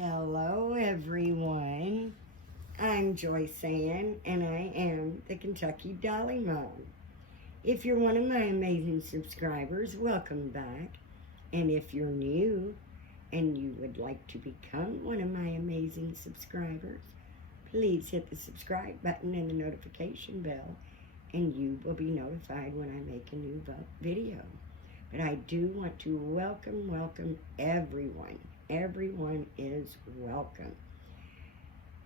Hello, everyone. I'm Joyce Ann, and I am the Kentucky Dolly Mom. If you're one of my amazing subscribers, welcome back. And if you're new and you would like to become one of my amazing subscribers, please hit the subscribe button and the notification bell, and you will be notified when I make a new video. But I do want to welcome everyone. Everyone is welcome.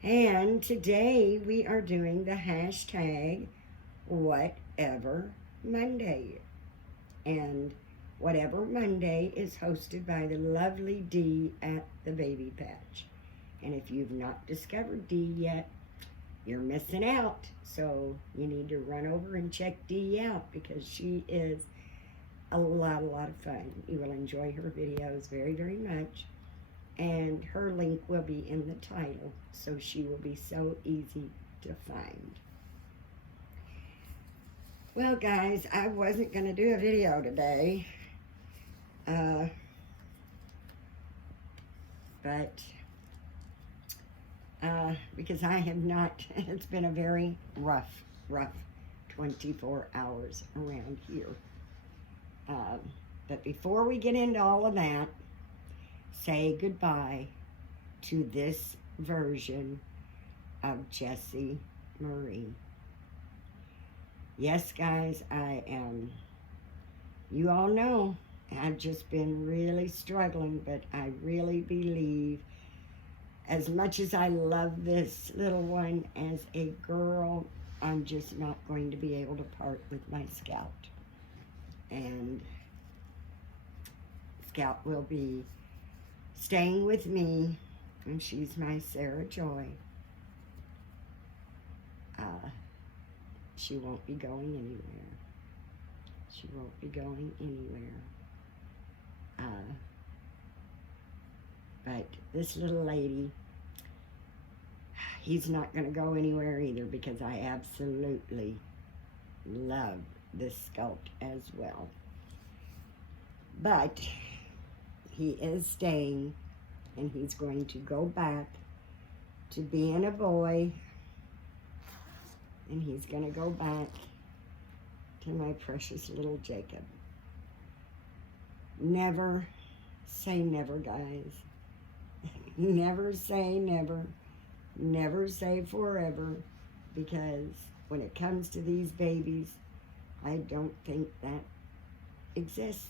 And today we are doing the hashtag Whatever Monday. And Whatever Monday is hosted by the lovely Dee at the Baby Patch. And if you've not discovered Dee yet, you're missing out. So you need to run over and check Dee out because she is a lot of fun. You will enjoy her videos very much. And her link will be in the title, so she will be so easy to find. Well, guys, I wasn't going to do a video today, because I have not, it's been a very rough 24 hours around here. But before we get into all of that, say goodbye to this version of Jessie Marie. Yes, guys, I am. You all know I've just been really struggling, but I really believe, as much as I love this little one as a girl, I'm just not going to be able to part with my Scout. And Scout will be staying with me, and she's my Sarah Joy. She won't be going anywhere. She won't be going anywhere. But this little lady, he's not going to go anywhere either, because I absolutely love this Scout as well. But he is staying, and he's going to go back to being a boy, and he's going to go back to my precious little Jacob. Never say never, guys. Never say never. Never say forever, because when it comes to these babies, I don't think that exists.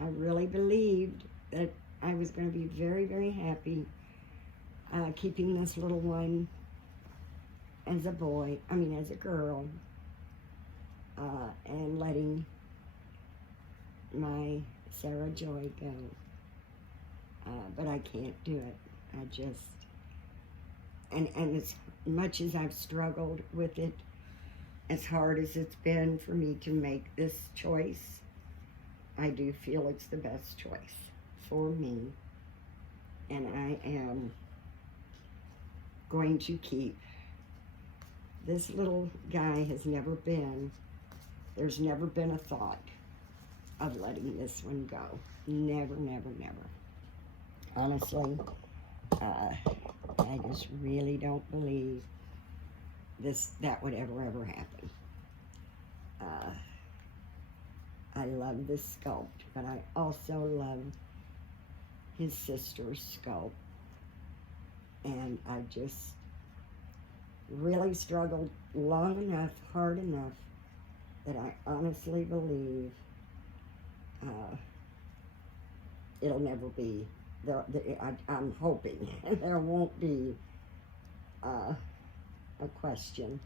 I really believed that I was going to be very happy keeping this little one as a boy, as a girl, and letting my Sarah Joy go. But I can't do it. I just, and as much as I've struggled with it, as hard as it's been for me to make this choice, I do feel it's the best choice for me, and I am going to keep. This little guy has never been, there's never been a thought of letting this one go. Never. Honestly, I just really don't believe that would ever happen. I love this Scout, but I also love his sister's Scout. And I just really struggled long enough, hard enough, that I honestly believe it'll never be, I'm hoping there won't be a question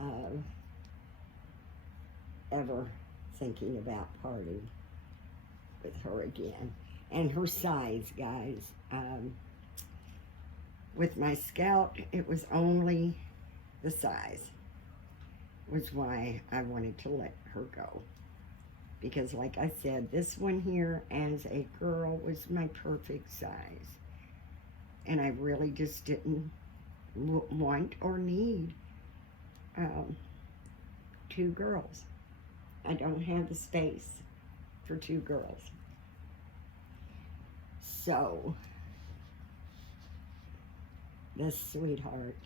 of ever thinking about parting with her again. And her size, guys, with my Scout, it was only the size was why I wanted to let her go. Because like I said, this one here as a girl was my perfect size. And I really just didn't want or need 2 girls. I don't have the space for 2 girls. So this sweetheart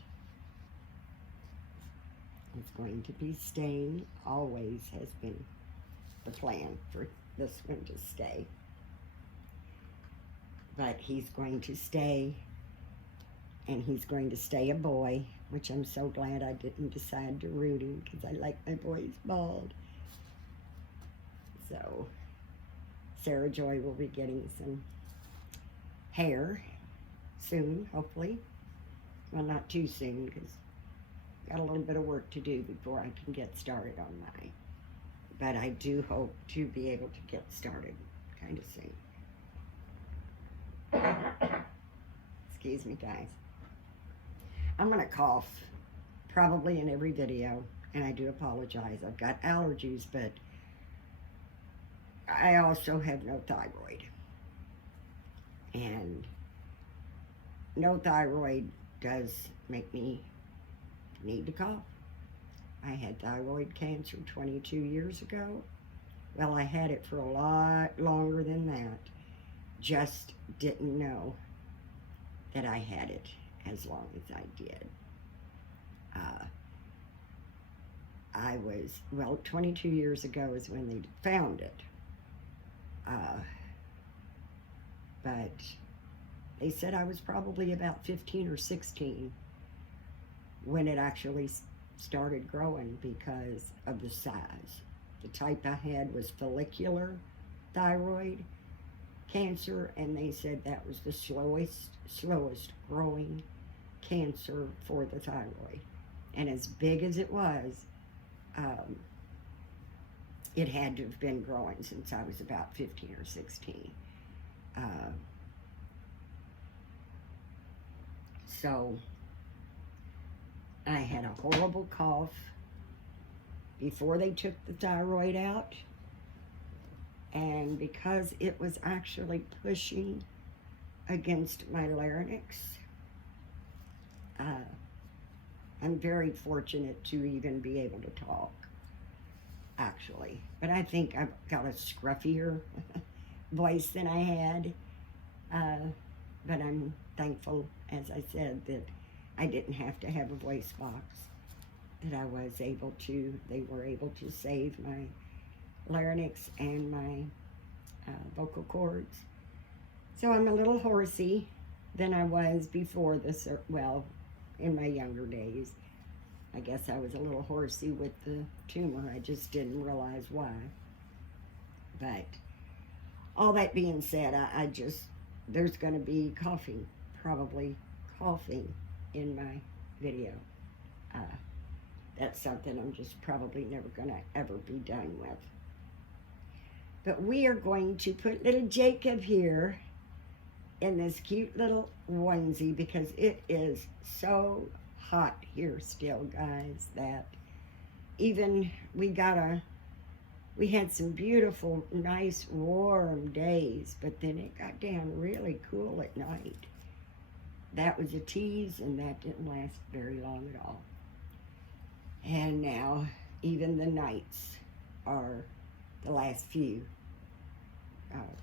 is going to be staying. Always has been the plan for this one to stay. But he's going to stay, and he's going to stay a boy, which I'm so glad I didn't decide to root him, because I like my boys bald. So Sarah Joy will be getting some hair soon, hopefully. Well, not too soon, because got a little bit of work to do before I can get started on mine. But I do hope to be able to get started kind of soon. Excuse me, guys. I'm going to cough probably in every video, and I do apologize. I've got allergies, but I also have no thyroid. And no thyroid does make me need to cough. I had thyroid cancer 22 years ago. Well, I had it for a lot longer than that. Just didn't know that I had it as long as I did. 22 years ago is when they found it. But they said I was probably about 15 or 16 when it actually started growing because of the size. The type I had was follicular thyroid cancer, and they said that was the slowest growing cancer for the thyroid. And as big as it was, it had to have been growing since I was about 15 or 16. So I had a horrible cough before they took the thyroid out, and because it was actually pushing against my larynx, I'm very fortunate to even be able to talk, actually. But I think I've got a scruffier voice than I had, but I'm thankful, as I said, that I didn't have to have a voice box, that I was able to, they were able to save my larynx and my vocal cords. So I'm a little horsey than I was before this, well, in my younger days. I guess I was a little horsey with the tumor. I just didn't realize why. But all that being said, I just, there's going to be coughing, probably coughing in my video. That's something I'm just probably never going to ever be done with. But we are going to put little Jacob here in this cute little onesie because it is so hot here still, guys, that even we had some beautiful, nice, warm days, but then it got down really cool at night. That was a tease, and that didn't last very long at all. And now, even the nights are, the last few,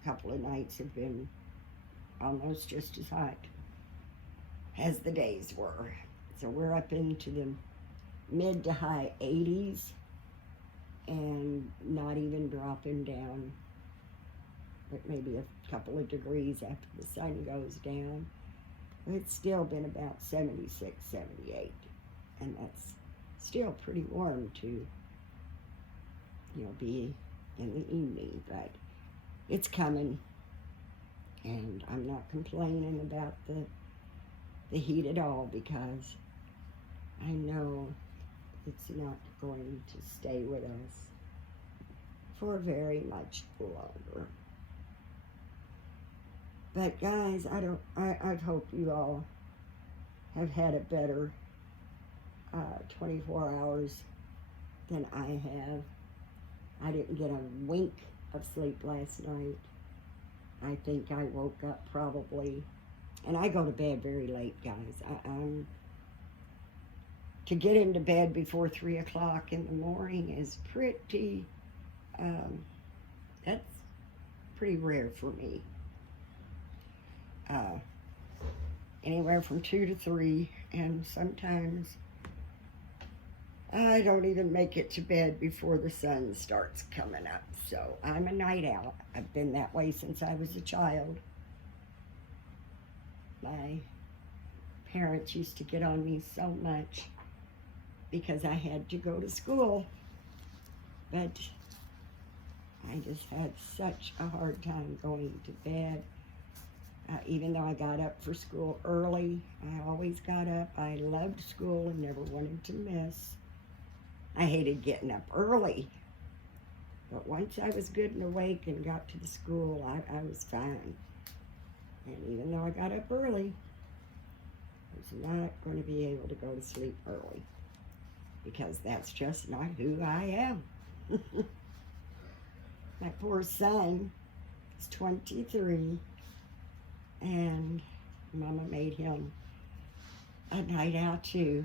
couple of nights have been almost just as hot as the days were. So we're up into the mid to high 80s and not even dropping down, but maybe a couple of degrees after the sun goes down. It's still been about 76, 78, and that's still pretty warm to, be in the evening, but it's coming, and I'm not complaining about the heat at all because I know it's not going to stay with us for very much longer. But guys, I hope you all have had a better 24 hours than I have. I didn't get a wink of sleep last night. I think I woke up probably, and I go to bed very late, guys. To get into bed before 3 o'clock in the morning is pretty, that's pretty rare for me. anywhere from 2 to 3, and sometimes I don't even make it to bed before the sun starts coming up. So I'm a night owl. I've been that way since I was a child. My parents used to get on me so much because I had to go to school. But I just had such a hard time going to bed. Even though I got up for school early, I always got up. I loved school and never wanted to miss. I hated getting up early. But once I was good and awake and got to the school, I was fine. And even though I got up early, I was not going to be able to go to sleep early, because that's just not who I am. My poor son is 23, and Mama made him a night owl too.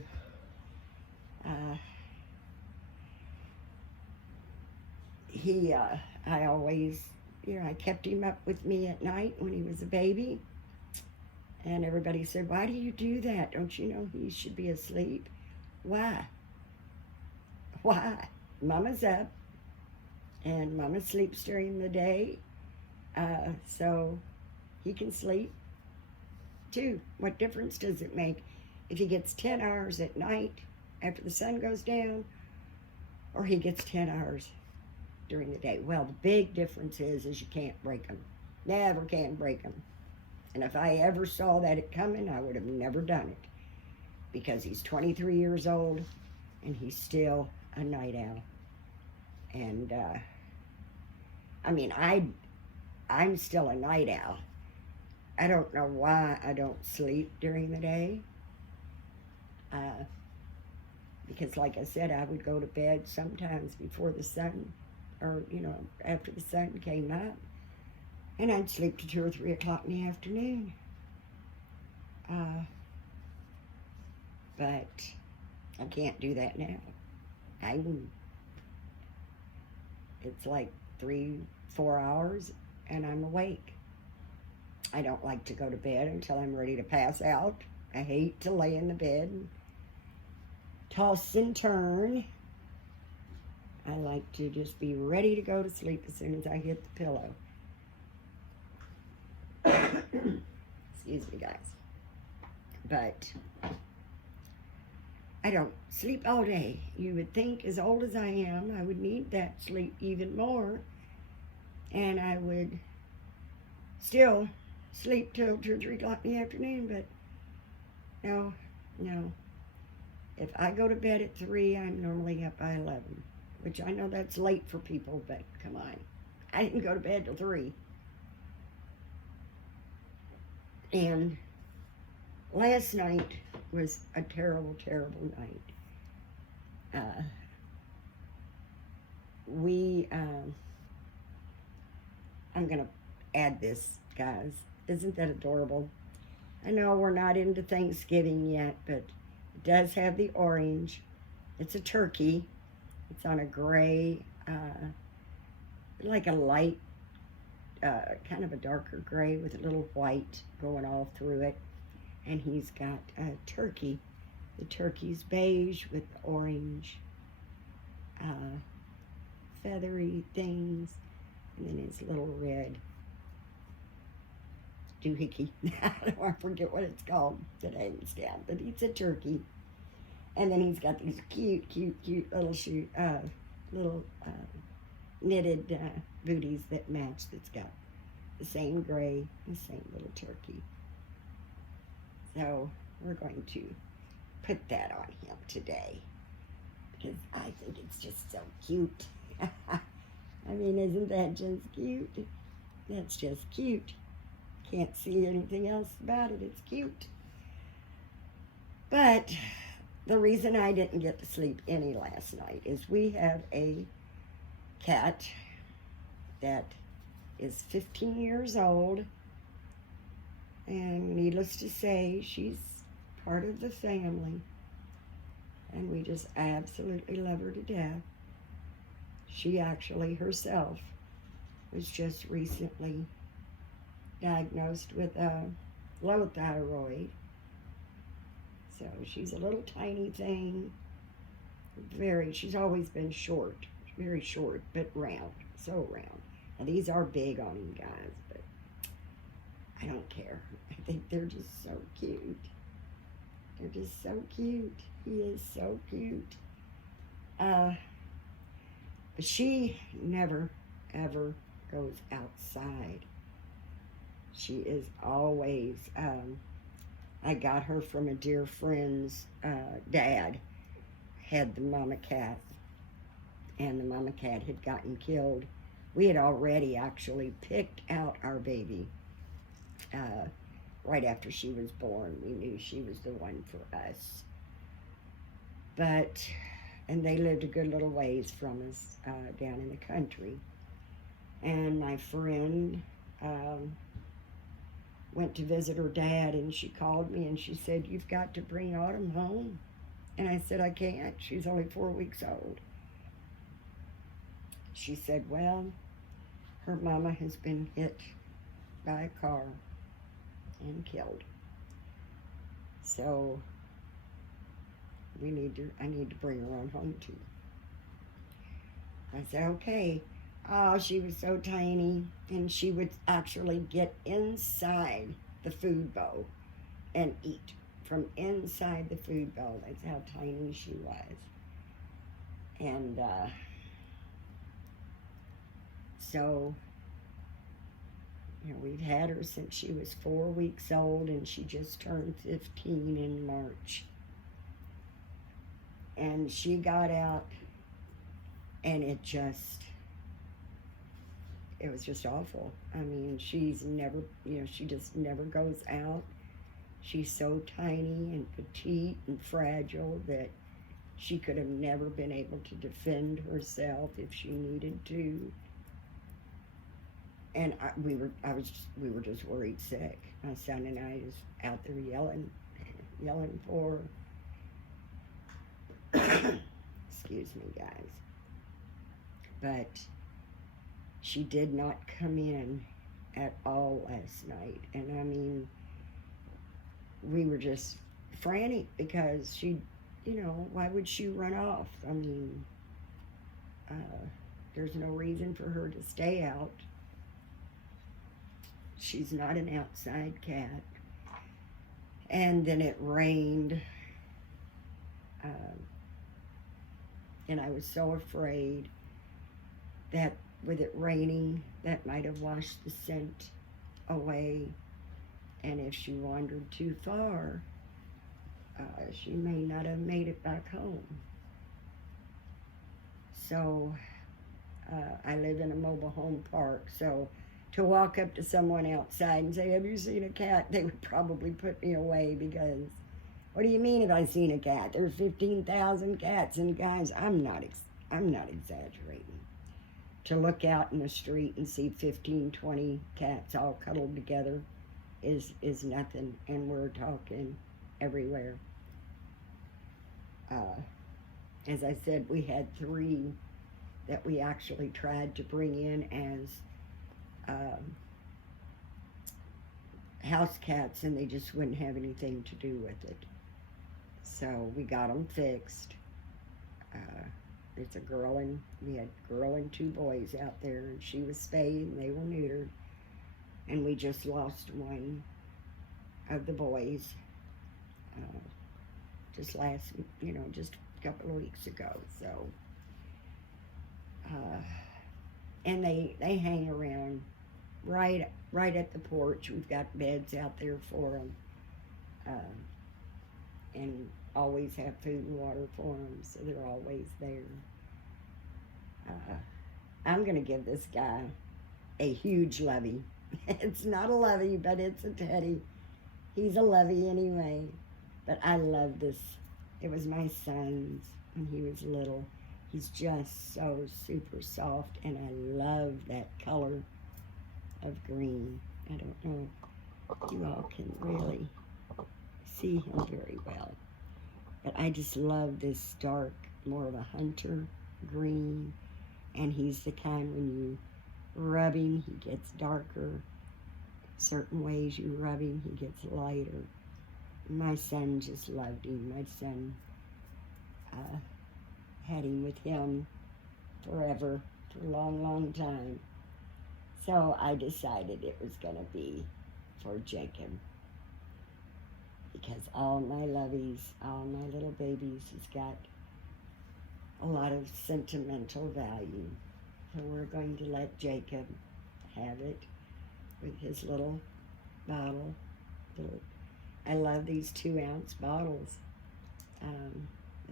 I always, I kept him up with me at night when he was a baby. And everybody said, why do you do that? Don't you know he should be asleep? Why? Why? Mama's up, and Mama sleeps during the day, so he can sleep too. What difference does it make if he gets 10 hours at night after the sun goes down, or he gets 10 hours during the day? Well, the big difference is you can't break them. Never can break them. And if I ever saw that it coming, I would have never done it, because he's 23 years old and he's still a night owl. And I'm still a night owl. I don't know why I don't sleep during the day. Because like I said, I would go to bed sometimes before the sun, or after the sun came up, and I'd sleep to 2 or 3 o'clock in the afternoon. But I can't do that now. It's like 3-4 hours and I'm awake. I don't like to go to bed until I'm ready to pass out. I hate to lay in the bed and toss and turn. I like to just be ready to go to sleep as soon as I hit the pillow. Excuse me, guys. But I don't sleep all day. You would think, as old as I am, I would need that sleep even more, and I would still sleep till 2 or 3 o'clock in the afternoon. But no. If I go to bed at 3, I'm normally up by 11, which I know that's late for people, but come on. I didn't go to bed till 3. And last night was a terrible, terrible night. I'm going to add this, guys. Isn't that adorable? I know we're not into Thanksgiving yet, but it does have the orange. It's a turkey. It's on a gray, like a light, kind of a darker gray with a little white going all through it. And he's got a turkey. The turkey's beige with orange feathery things, and then his little red doohickey. I forget what it's called today, down, but it's a turkey. And then he's got these cute little knitted booties that match. That's got the same gray, the same little turkey. So we're going to put that on him today, because I think it's just so cute. I mean, isn't that just cute? That's just cute. Can't see anything else about it. It's cute. But the reason I didn't get to sleep any last night is we have a cat that is 15 years old. And needless to say, she's part of the family. And we just absolutely love her to death. She actually herself was just recently diagnosed with low thyroid. So she's a little tiny thing. She's always been short, very short, but round, so round. Now these are big on them, guys, but I don't care. I think they're just so cute. They're just so cute. He is so cute. But she never, ever goes outside. She is always, I got her from a dear friend's dad, had the mama cat, and the mama cat had gotten killed. We had already actually picked out our baby right after she was born. We knew she was the one for us. And they lived a good little ways from us down in the country. And my friend went to visit her dad, and she called me and she said, "You've got to bring Autumn home." And I said, "I can't. She's only 4 weeks old." She said, "Well, her mama has been hit by a car and killed. So I need to bring her on home too." I said, "Okay." Oh, she was so tiny, and she would actually get inside the food bowl and eat from inside the food bowl. That's how tiny she was. And so, we've had her since she was 4 weeks old, and she just turned 15 in March. And she got out, and it was just awful. I mean, she's never, she just never goes out. She's so tiny and petite and fragile that she could have never been able to defend herself if she needed to. And we were just worried sick. My son and I just out there yelling for her. Excuse me, guys. But she did not come in at all last night. And I mean, we were just frantic because she, why would she run off? I mean, there's no reason for her to stay out. She's not an outside cat. And then it rained. And I was so afraid that with it raining, that might have washed the scent away. And if she wandered too far, she may not have made it back home. So I live in a mobile home park, so to walk up to someone outside and say, "Have you seen a cat?" they would probably put me away, because what do you mean have I seen a cat? There's 15,000 cats, and guys, I'm not exaggerating. To look out in the street and see 15, 20 cats all cuddled together is nothing, and we're talking everywhere. As I said, we had 3 that we actually tried to bring in as house cats, and they just wouldn't have anything to do with it. So we got them fixed. We had a girl and 2 boys out there, and she was spayed and they were neutered. And we just lost one of the boys just just a couple of weeks ago. So, and they hang around right at the porch. We've got beds out there for them, and always have food and water for them, so they're always there. I'm gonna give this guy a huge lovey. It's not a lovey, but it's a teddy. He's a lovey anyway. But I love this. It was my son's when he was little. He's just so super soft, and I love that color of green. I don't know if you all can really see him very well. But I just love this dark, more of a hunter green. And he's the kind when you rub him, he gets darker. Certain ways you rub him, he gets lighter. my son just loved him. My son had him with him forever, for a long, long time. So I decided it was going to be for Jacob. Because all my lovies, all my little babies has got a lot of sentimental value. So we're going to let Jacob have it with his little bottle. I love these 2-ounce bottles.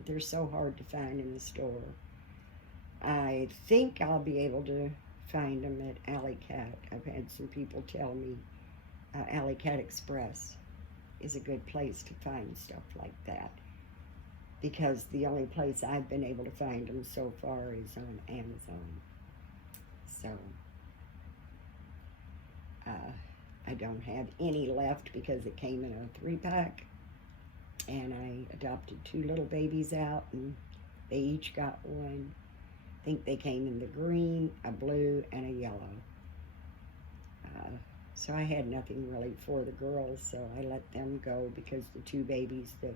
They're so hard to find in the store. I think I'll be able to find them at Alley Cat. I've had some people tell me Alley Cat Express is a good place to find stuff like that, because the only place I've been able to find them so far is on Amazon. So I don't have any left because it came in a 3-pack, and I adopted 2 little babies out, and they each got one. I think they came in the green, a blue, and a yellow. So I had nothing really for the girls, so I let them go because the 2 babies that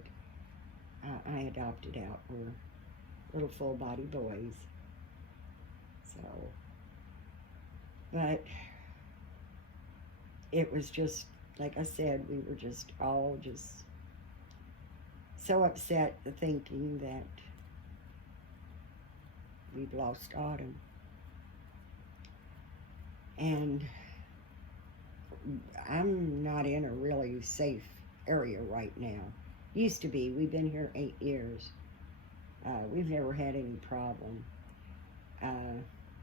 I adopted out were little full-body boys. So, but it was just, like I said, we were just all just so upset thinking that we've lost Autumn. And I'm not in a really safe area right now. Used to be. We've been here 8 years. We've never had any problem.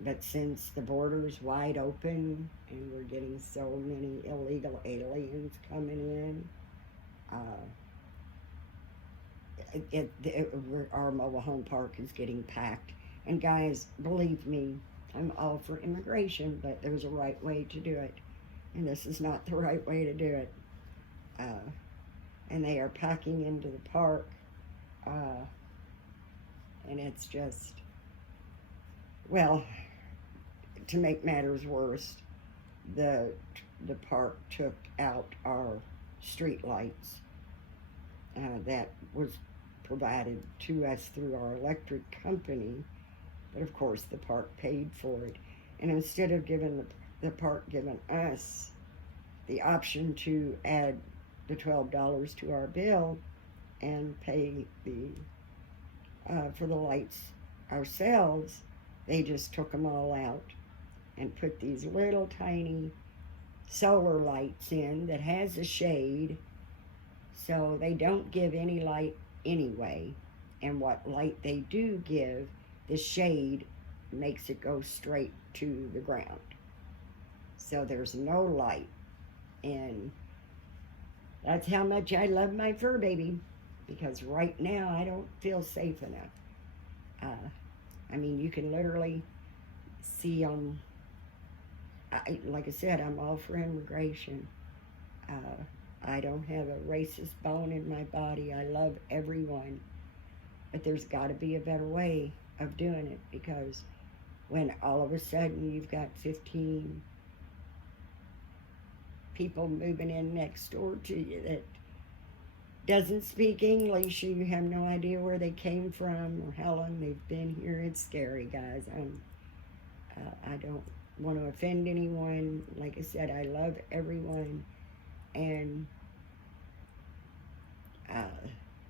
But since the border's wide open and we're getting so many illegal aliens coming in, our mobile home park is getting packed. And guys, believe me, I'm all for immigration, but there's a right way to do it. And this is not the right way to do it. And they are packing into the park. And it's just, well, to make matters worse, the park took out our street lights that was provided to us through our electric company. But of course, the park paid for it. And instead of giving the park giving us the option to add the $12 to our bill and pay for the lights ourselves, they just took them all out and put these little tiny solar lights in that has a shade, so they don't give any light anyway. And what light they do give, the shade makes it go straight to the ground. So there's no light. And that's how much I love my fur baby, because right now I don't feel safe enough. I mean, you can literally see them. Like I said, I'm all for immigration. I don't have a racist bone in my body. I love everyone. But there's got to be a better way of doing it, because when all of a sudden you've got 15 people moving in next door to you that doesn't speak English, you have no idea where they came from or how long they've been here. It's scary, guys. I don't want to offend anyone. Like I said, I love everyone, and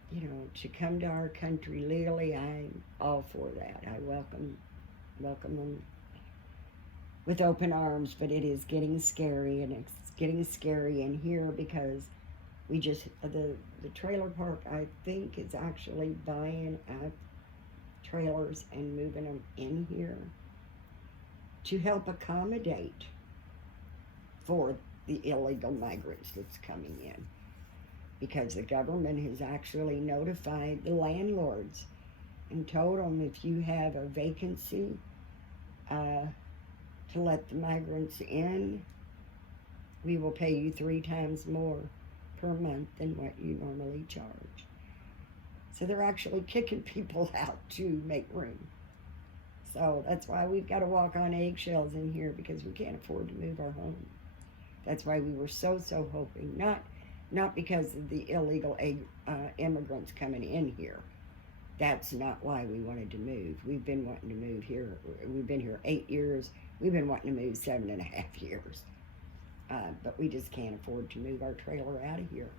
you know, to come to our country legally, I'm all for that. I welcome them with open arms. But it is getting scary, and it's getting scary in here because we just, the trailer park, I think, is actually buying up trailers and moving them in here to help accommodate for the illegal migrants that's coming in. Because the government has actually notified the landlords and told them, if you have a vacancy, to let the migrants in, we will pay you 3 times more per month than what you normally charge. So they're actually kicking people out to make room. So that's why we've got to walk on eggshells in here, because we can't afford to move our home. That's why we were so hoping, not not because of the illegal immigrants coming in here. That's not why we wanted to move. We've been wanting to move here. We've been here 8 years. We've been wanting to move 7.5 years. But we just can't afford to move our trailer out of here.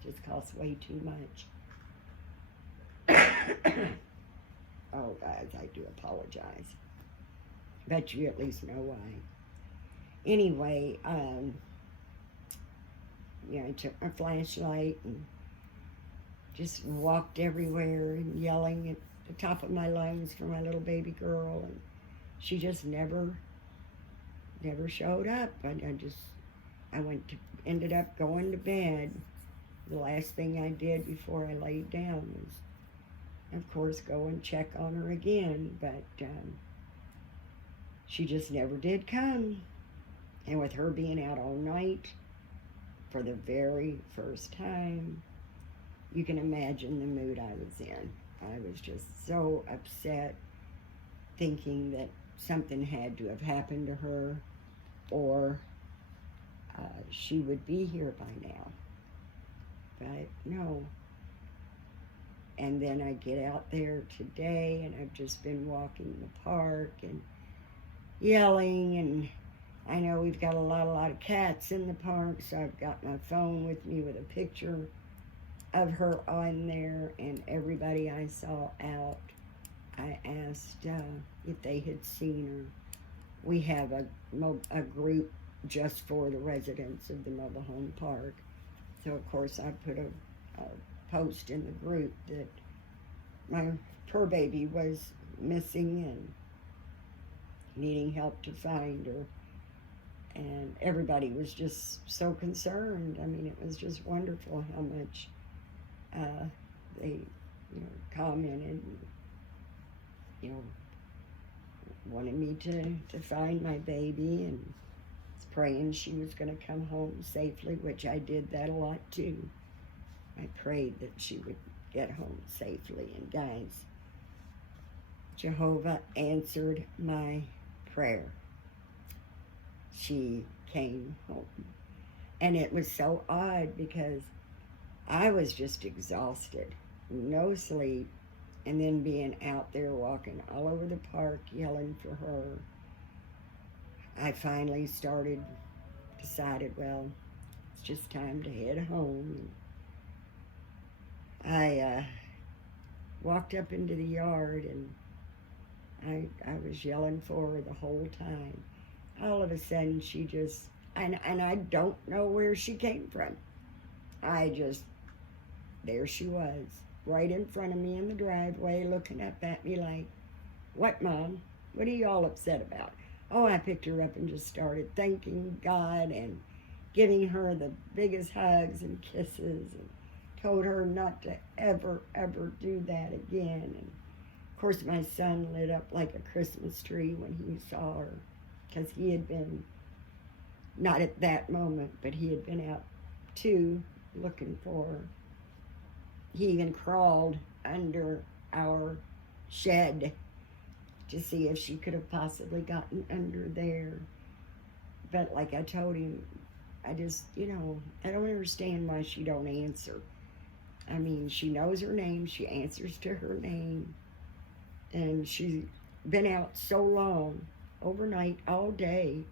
It just costs way too much. Oh, guys, I do apologize. Bet you at least know why. Anyway, I took my flashlight and just walked everywhere and yelling at the top of my lungs for my little baby girl, and she just never showed up. I ended up going to bed. The last thing I did before I laid down was, of course, go and check on her again, but she just never did come. And with her being out all night for the very first time, you can imagine the mood I was in. I was just so upset, thinking that something had to have happened to her, or she would be here by now. But no. And then I get out there today, and I've just been walking the park and yelling, and I know we've got a lot of cats in the park, so I've got my phone with me with a picture of her on there, and everybody I saw out, I asked if they had seen her. We have a group just for the residents of the mobile home park. So, of course, I put a post in the group that my fur baby was missing and needing help to find her. And everybody was just so concerned. I mean, it was just wonderful how much they, commented, wanted me to find my baby, and was praying she was going to come home safely, which I did that a lot too. I prayed that she would get home safely. And guys, Jehovah answered my prayer. She came home. And it was so odd because I was just exhausted, no sleep, and then being out there walking all over the park yelling for her. I finally decided, well, it's just time to head home. I walked up into the yard, and I was yelling for her the whole time. All of a sudden, she just, and I don't know where she came from. There she was, right in front of me in the driveway, looking up at me like, "What, Mom? What are you all upset about?" Oh, I picked her up and just started thanking God and giving her the biggest hugs and kisses, and told her not to ever do that again. And of course, my son lit up like a Christmas tree when he saw her, because he had been, not at that moment, but he had been out too looking for her. He even crawled under our shed to see if she could have possibly gotten under there. But like I told him, I just, I don't understand why she don't answer. I mean, she knows her name, she answers to her name, and she's been out so long, overnight, all day.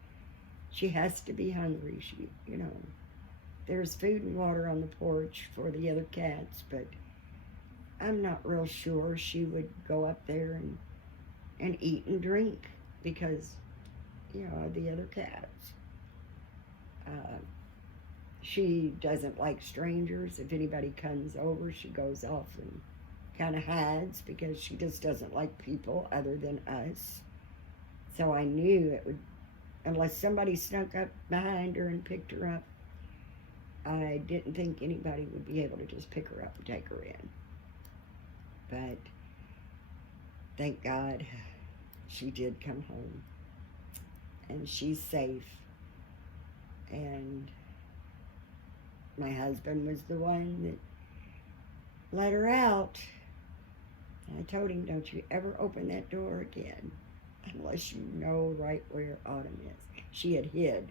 She has to be hungry. There's food and water on the porch for the other cats, but I'm not real sure she would go up there and eat and drink because, the other cats. She doesn't like strangers. If anybody comes over, she goes off and kind of hides because she just doesn't like people other than us. So I knew it would, unless somebody snuck up behind her and picked her up, I didn't think anybody would be able to just pick her up and take her in. But thank God she did come home, and she's safe. And my husband was the one that let her out. And I told him, don't you ever open that door again unless you know right where Autumn is. She had hid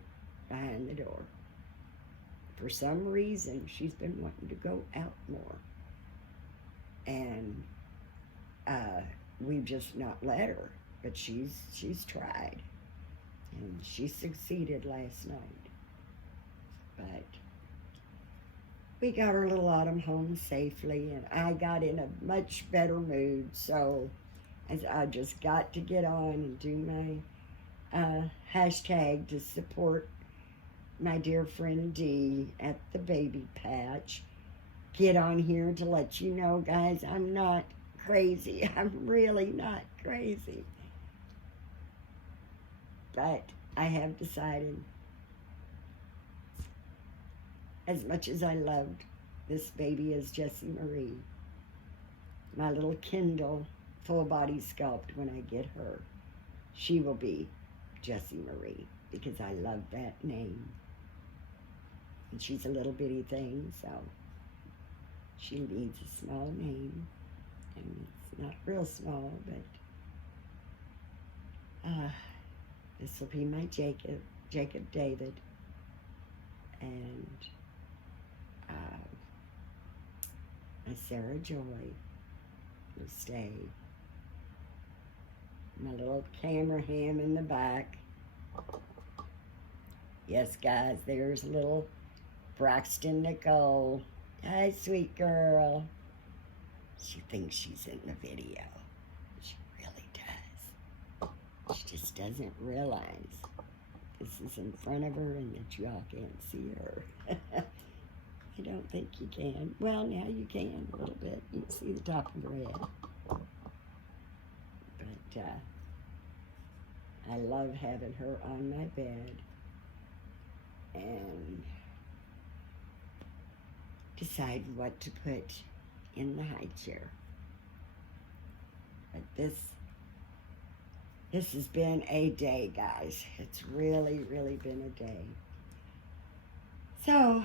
behind the door. for some reason, she's been wanting to go out more. And we've just not let her. But she's tried. And she succeeded last night. But we got our little Autumn home safely, and I got in a much better mood. So I just got to get on and do my hashtag to support my dear friend Dee at the baby patch. Get on here to let you know, guys, I'm not crazy. I'm really not crazy. But I have decided, as much as I loved this baby as Jessie Marie, my little Kindle full body sculpt when I get her, she will be Jessie Marie, because I love that name. And she's a little bitty thing, so she needs a small name. And it's not real small, but this will be my Jacob David. And my Sarah Joy will stay. My little camera ham in the back. Yes, guys, there's little Braxton Nicole. Hi, sweet girl. She thinks she's in the video. She really does. She just doesn't realize this is in front of her and that y'all can't see her. I don't think you can. Well, now you can a little bit. You can see the top of her head. But I love having her on my bed and decide what to put in the high chair. But this has been a day, guys. It's really, really been a day. So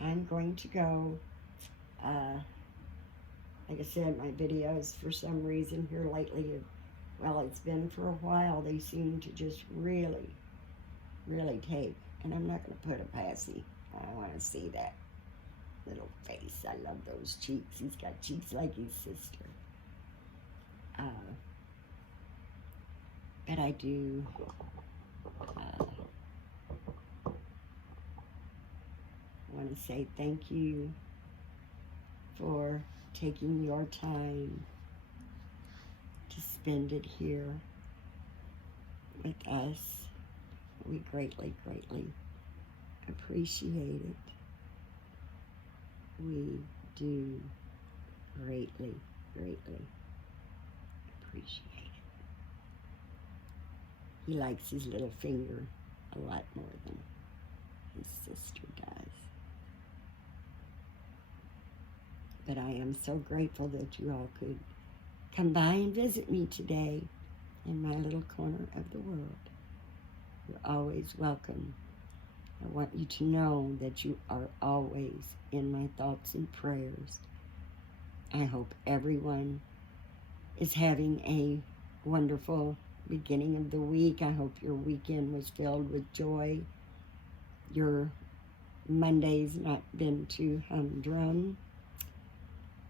I'm going to go. Like I said, my videos for some reason here lately, well, it's been for a while, they seem to just really, really take. And I'm not going to put a passy. I want to see that little face. I love those cheeks. He's got cheeks like his sister. But I do want to say thank you for taking your time to spend it here with us. We greatly, greatly appreciate it. We do greatly, greatly appreciate it. He likes his little finger a lot more than his sister does. But I am so grateful that you all could come by and visit me today in my little corner of the world. You're always welcome. I want you to know that you are always in my thoughts and prayers. I hope everyone is having a wonderful beginning of the week. I hope your weekend was filled with joy. Your Monday's not been too humdrum.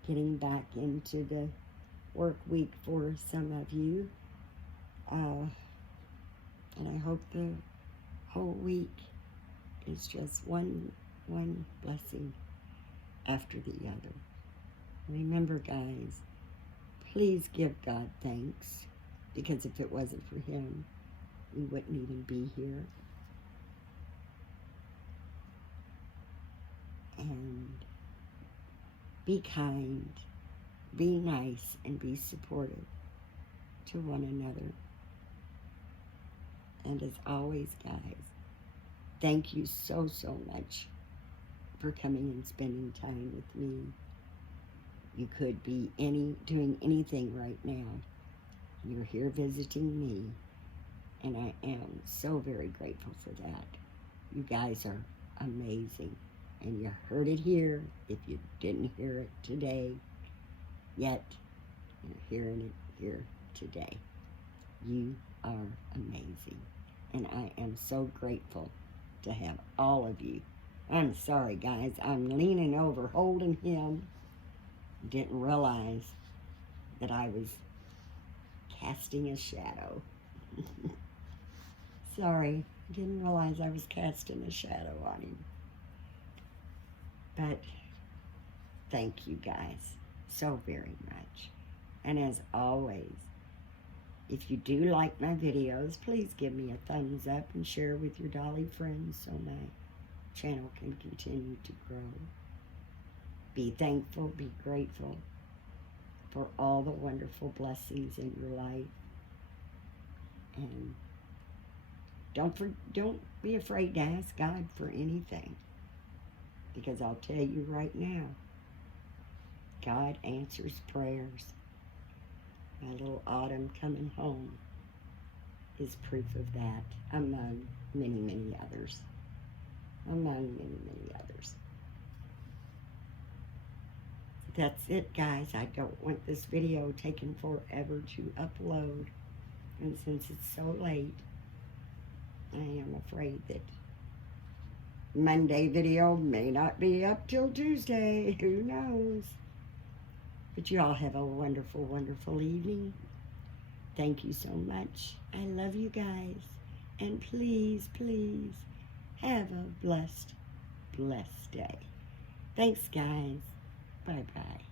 Getting back into the work week for some of you. And I hope the whole week is just one blessing after the other. Remember, guys, please give God thanks, because if it wasn't for him, we wouldn't even be here. And be kind, be nice, and be supportive to one another. And as always, guys, thank you so much for coming and spending time with me. You could be doing anything right now. You're here visiting me, and I am so very grateful for that. You guys are amazing, and you heard it here. If you didn't hear it today yet, you're hearing it here today. You are amazing, and I am so grateful to have all of you I'm sorry, guys. I'm leaning over, holding him. Didn't realize that I was casting a shadow. Sorry, didn't realize I was casting a shadow on him. But thank you guys so very much. And as always, if you do like my videos, please give me a thumbs up and share with your dolly friends so my channel can continue to grow. Be thankful, be grateful for all the wonderful blessings in your life. And don't be afraid to ask God for anything. Because I'll tell you right now, God answers prayers. My little Autumn coming home is proof of that, among many, many others. Among many, many others. That's it, guys. I don't want this video taking forever to upload. And since it's so late, I am afraid that Monday video may not be up till Tuesday. Who knows? But you all have a wonderful, wonderful evening. Thank you so much. I love you guys. And please, please, have a blessed, blessed day. Thanks, guys. Bye-bye.